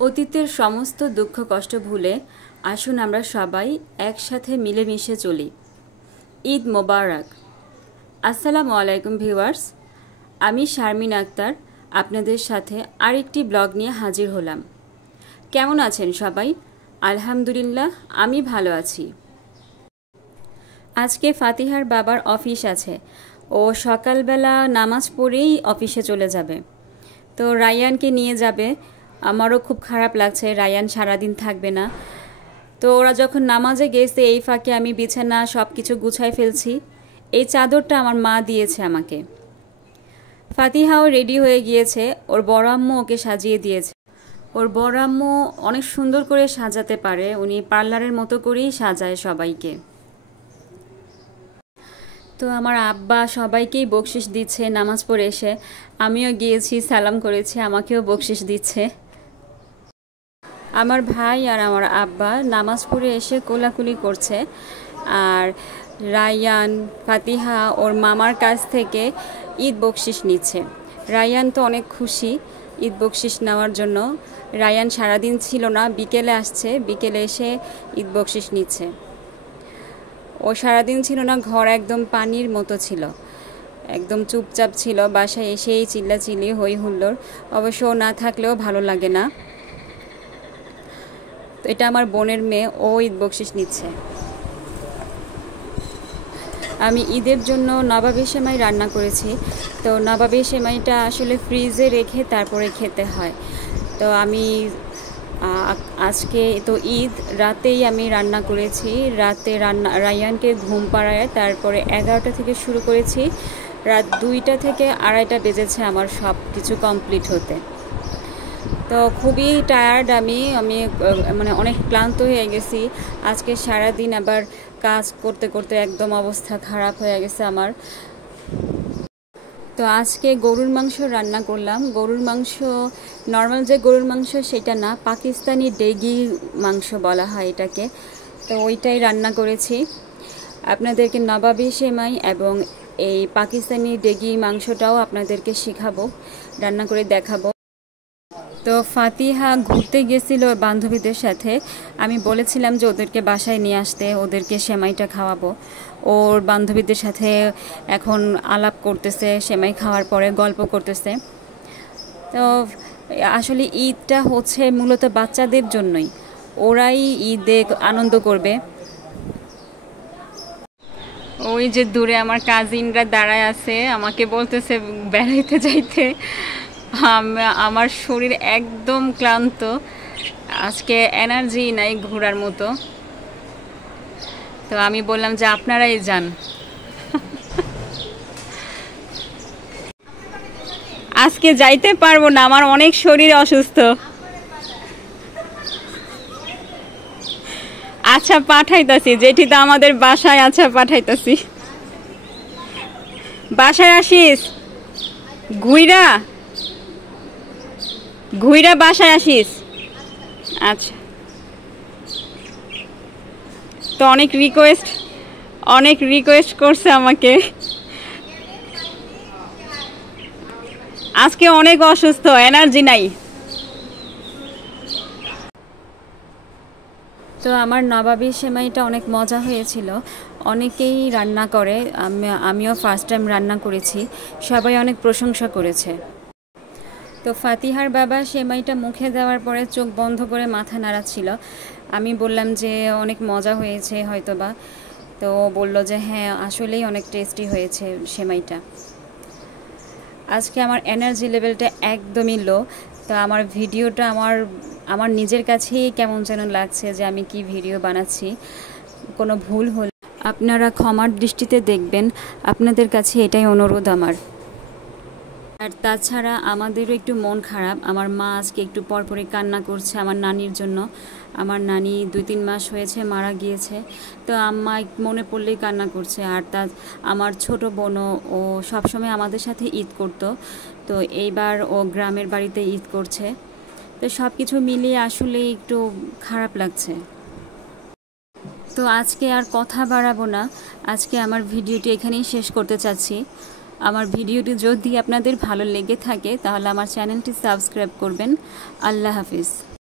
অতীতের সমস্ত দুঃখ কষ্ট ভুলে আসুন আমরা সবাই একসাথে মিলেমিশে চলি। ঈদ মোবারক। আসসালামু আলাইকুম ভিউয়ার্স, আমি শারমিন আক্তার আপনাদের সাথে আরেকটি ব্লগ নিয়ে হাজির হলাম। কেমন আছেন সবাই? আলহামদুলিল্লাহ, আমি ভালো আছি। আজকে ফাতিহার বাবার অফিস আছে, ও সকালবেলা নামাজ পড়েই অফিসে চলে যাবে। তো রায়ানকে নিয়ে যাবে। আমারও খুব খারাপ লাগছে, রায়ান সারাদিন থাকবে না। তো ওরা যখন নামাজে গেছে এই ফাঁকে আমি বিছানা সব কিছু গুছাই ফেলছি। এই চাদরটা আমার মা দিয়েছে আমাকে। ফাতিহাও রেডি হয়ে গিয়েছে, ওর বড় আম্মু ওকে সাজিয়ে দিয়েছে। ওর বড় আম্মু অনেক সুন্দর করে সাজাতে পারে, উনি পার্লারের মতো করেই সাজায় সবাইকে। তো আমার আব্বা সবাইকেই বকশিশ দিচ্ছে নামাজ পড়ে এসে। আমিও গিয়েছি, সালাম করেছি, আমাকেও বকশিশ দিচ্ছে। আমার ভাই আর আমার আব্বা নামাজ পড়ে এসে কোলাকুলি করছে, আর রায়ান ফাতিহা ওর মামার কাছ থেকে ঈদ বকশিশ নিচ্ছে। রায়ান তো অনেক খুশি ঈদ বকশিশ নেওয়ার জন্য। রায়ান সারাদিন ছিল না, বিকেলে আসছে, বিকেলে এসে ঈদ বকশিশ নিচ্ছে। ও সারাদিন ছিল না, ঘর একদম পানির মতো ছিল, একদম চুপচাপ ছিল। বাসায় এসেই চিল্লাচিল্লি হই হুল্লোড়। অবশ্য ও না থাকলেও ভালো লাগে না। তো এটা আমার বোনের মেয়ে, ও ঈদ বকশিশ নিচ্ছে। আমি ঈদের জন্য নবাবী সেমাই রান্না করেছি। তো নবাবী সেমাইটা আসলে ফ্রিজে রেখে তারপরে খেতে হয়। তো আমি আজকে তো ঈদ রাতেই আমি রান্না করেছি। রাতে রায়ানকে ঘুম পাড়ায় তারপরে 11টা থেকে শুরু করেছি, রাত 2টা থেকে 2:30 বেজেছে আমার সব কিছু কমপ্লিট হতে। তো খুবই টায়ার্ড আমি মানে অনেক ক্লান্ত হয়ে গেছি আজকে সারাদিন। আবার কাজ করতে করতে একদম অবস্থা খারাপ হয়ে গেছে আমার। তো আজকে গরুর মাংস রান্না করলাম। গরুর মাংস নর্মাল যে গরুর মাংস সেটা না, পাকিস্তানি ডেগি মাংস বলা হয় এটাকে। তো ওইটাই রান্না করেছি। আপনাদেরকে নবাবী সেমাই এবং এই পাকিস্তানি ডেগি মাংসটাও আপনাদেরকে শেখাবো, রান্না করে দেখাবো। তো ফাতিহা ঘুরতে গেছিল বান্ধবীদের সাথে। আমি বলেছিলাম যে ওদেরকে বাসায় নিয়ে আসতে, ওদেরকে সেমাইটা খাওয়াবো। ওর বান্ধবীদের সাথে এখন আলাপ করতেছে, সেমাই খাওয়ার পরে গল্প করতেছে। তো আসলে ঈদটা হচ্ছে মূলত বাচ্চাদের জন্যই, ওরাই ঈদে আনন্দ করবে। ওই যে দূরে আমার কাজিনরা দাঁড়ায় আছে, আমাকে বলতেছে বেড়াইতে যাইতে। আমার শরীর একদম ক্লান্ত, আজকে এনার্জি নাই ঘোরার মতো। তো আমি বললাম যে আপনারাই যান। আজকে যাইতে পারবো না, আমার অনেক শরীর অসুস্থ। আচ্ছা পাঠাইতাছি, যেটি তো আমাদের বাসায়। আচ্ছা পাঠাইতাছি, বাসায় আসিস, ঘুইরা ঘুইরা বাসায় আসিস। আচ্ছা। তো অনেক রিকোয়েস্ট করছে আমাকে। আজকে অনেক অসুস্থ, এনার্জি নাই। তো আমার নবাবী সেমাইটা অনেক মজা হয়েছিল। অনেকেই রান্না করে, আমিও ফার্স্ট টাইম রান্না করেছি, সবাই অনেক প্রশংসা করেছে। তো ফাতিহার বাবা সেমাইটা মুখে দেওয়ার পরে চোখ বন্ধ করে মাথা নাড়াচ্ছিল। আমি বললাম যে অনেক মজা হয়েছে হয়তোবা। তো বলল যে হ্যাঁ আসলেই অনেক টেস্টি হয়েছে সেমাইটা। আজকে আমার এনার্জি লেভেলটা একদমই লো। তো আমার ভিডিওটা আমার নিজের কাছেই কেমন যেন লাগছে যে আমি কি ভিডিও বানাচ্ছি। কোনো ভুল হলে আপনারা ক্ষমার দৃষ্টিতে দেখবেন, আপনাদের কাছে এটাই অনুরোধ আমার। আর তাছাড়া আমাদেরও একটু মন খারাপ। আমার মা আজকে একটু পরপরই কান্না করছে আমার নানির জন্য। আমার নানি 2-3 মাস হয়েছে মারা গিয়েছে। তো আম্মা মনে পড়লেই কান্না করছে। আর আমার ছোট বোনও, ও সবসময় আমাদের সাথে ঈদ করতো। তো এইবার ও গ্রামের বাড়িতে ঈদ করছে। তো সব কিছু মিলিয়ে আসলে একটু খারাপ লাগছে। তো আজকে আর কথা বাড়াবো না, আজকে আমার ভিডিওটি এখানেই শেষ করতে চাচ্ছি। আমার ভিডিওটি যদি আপনাদের ভালো লেগে থাকে তাহলে আমার চ্যানেলটি সাবস্ক্রাইব করবেন। আল্লাহ হাফিজ।